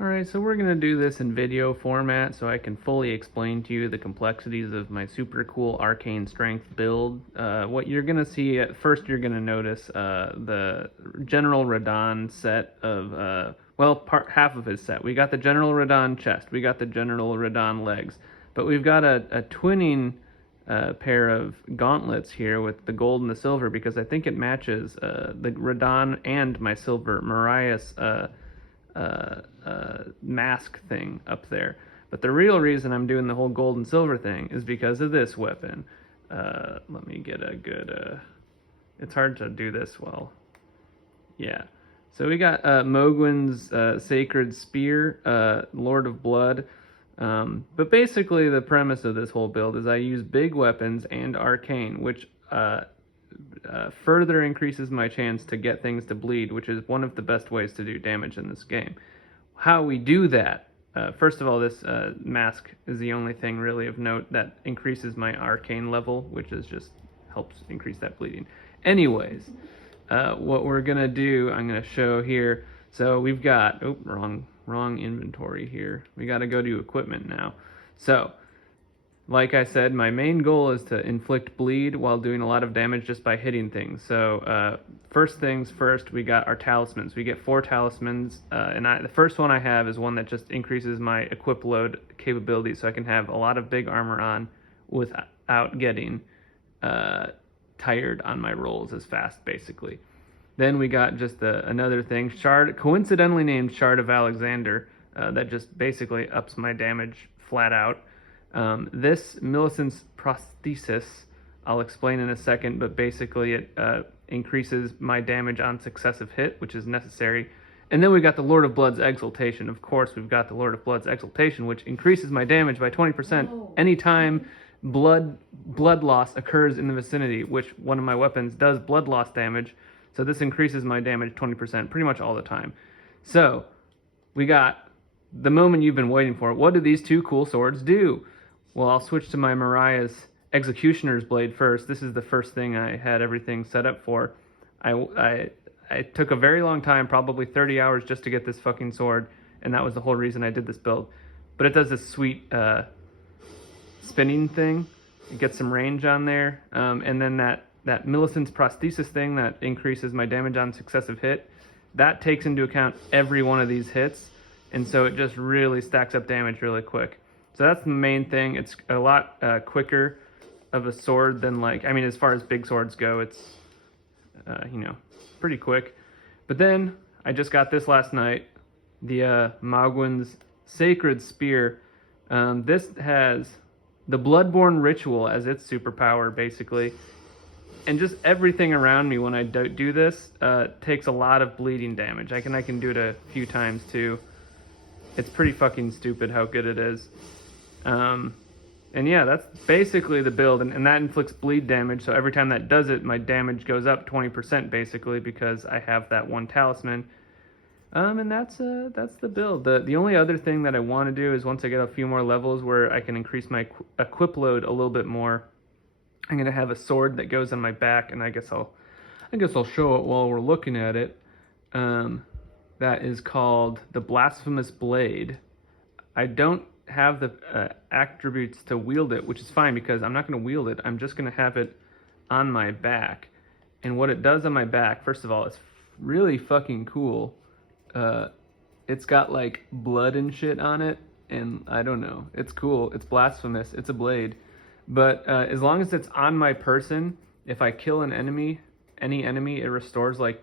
Alright, so we're going to do this in video format so I can fully explain to you the complexities of my super cool arcane strength build. What you're going to see at first, you're going to notice the General Radahn set of, half of his set. We got the General Radahn chest, we got the General Radahn legs, but we've got a twinning pair of gauntlets here with the gold and the silver because I think it matches the Radahn and my silver Mariah's mask thing up there. But the real reason I'm doing the whole gold and silver thing is because of this weapon. Let me get a good... it's hard to do this well. Yeah. So we got Mohgwyn's Sacred Spear, Lord of Blood. But basically the premise of this whole build is I use big weapons and arcane, which further increases my chance to get things to bleed, which is one of the best ways to do damage in this game. How we do that, first of all, this mask is the only thing really of note that increases my arcane level, which is just helps increase that bleeding. Anyways, what we're gonna do, I'm gonna show here. So we've got, wrong inventory here. We gotta go to equipment now. So, like I said, my main goal is to inflict bleed while doing a lot of damage just by hitting things. So first things first, we got our talismans. We get 4 talismans, and the first one I have is one that just increases my equip load capability, so I can have a lot of big armor on without getting tired on my rolls as fast, basically. Then we got just another thing, coincidentally named Shard of Alexander, that just basically ups my damage flat out. This Millicent's prosthesis, I'll explain in a second, but basically it increases my damage on successive hit, which is necessary. And then we got the Lord of Blood's Exaltation. Of course, we've got the Lord of Blood's Exaltation, which increases my damage by 20% anytime blood loss occurs in the vicinity, which one of my weapons does blood loss damage. So this increases my damage 20% pretty much all the time. So we got the moment you've been waiting for. What do these 2 cool swords do? Well, I'll switch to my Mariah's Executioner's Blade first. This is the first thing I had everything set up for. I took a very long time, probably 30 hours just to get this fucking sword, and that was the whole reason I did this build. But it does this sweet spinning thing. It gets some range on there, and then that Millicent's prosthesis thing that increases my damage on successive hit, that takes into account every one of these hits, and so it just really stacks up damage really quick. So that's the main thing. It's a lot quicker of a sword than as far as big swords go, it's, pretty quick. But then I just got this last night, the Mohgwyn's Sacred Spear. This has the Bloodborne Ritual as its superpower, basically. And just everything around me when I do this takes a lot of bleeding damage. I can do it a few times too. It's pretty fucking stupid how good it is. And yeah, that's basically the build, and that inflicts bleed damage, so every time that does it, my damage goes up 20% basically because I have that one talisman. And that's the build. The only other thing that I want to do is once I get a few more levels where I can increase my equip load a little bit more, I'm gonna have a sword that goes on my back, and I guess I'll show it while we're looking at it. That is called the Blasphemous Blade. I don't have the attributes to wield it, which is fine because I'm not going to wield it. I'm just going to have it on my back. And what it does on my back, first of all, it's really fucking cool. It's got like blood and shit on it, and I don't know. It's cool. It's blasphemous. It's a blade. But as long as it's on my person, if I kill an enemy, any enemy, it restores like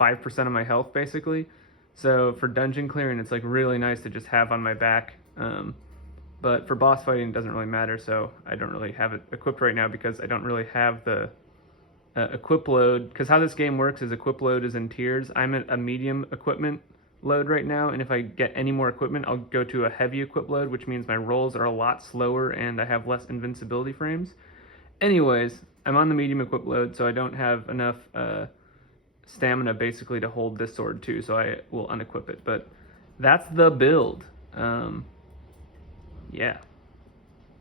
5% of my health basically. So for dungeon clearing, it's like really nice to just have on my back. But for boss fighting, it doesn't really matter, so I don't really have it equipped right now because I don't really have the equip load. Because how this game works is equip load is in tiers. I'm at a medium equipment load right now, and if I get any more equipment, I'll go to a heavy equip load, which means my rolls are a lot slower and I have less invincibility frames. Anyways, I'm on the medium equip load, so I don't have enough stamina basically to hold this sword too, so I will unequip it. But that's the build. Yeah.